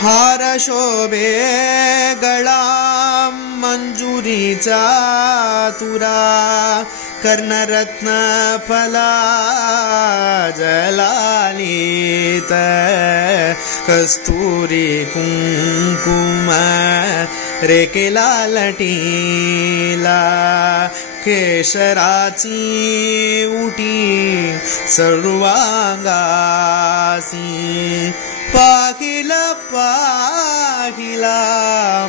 हार शोभे गळा मंजुरीचा तुरा कर्णरत्न फला जलालित कस्तुरी कुंकुम रेकेला लटीला केशराची उटी सर्वांगासी पाहिला पाहिला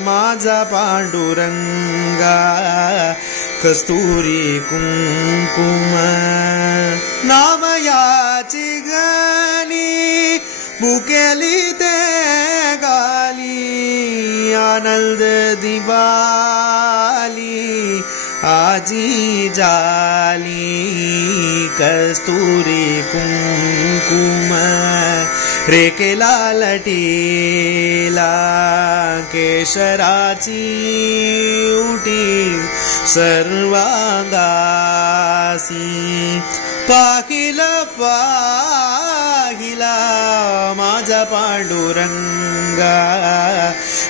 माझा पांडुरंगा कस्तुरी कुंकुम नामयाची गली बुकेली ते गाली आनंद दिवाली आजी जाली कस्तुरी कुंकुम रेकेला लटीला केशराची उटी सर्वांगासी पाहिला पाहिला माझा पांडुरंगा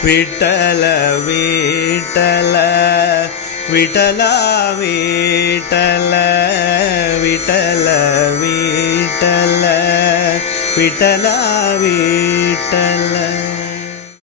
विठ्ठल विठ्ठल विठ्ठला विठ्ठल विठ्ठल विठ्ठल विठ्ठला विठ्ठल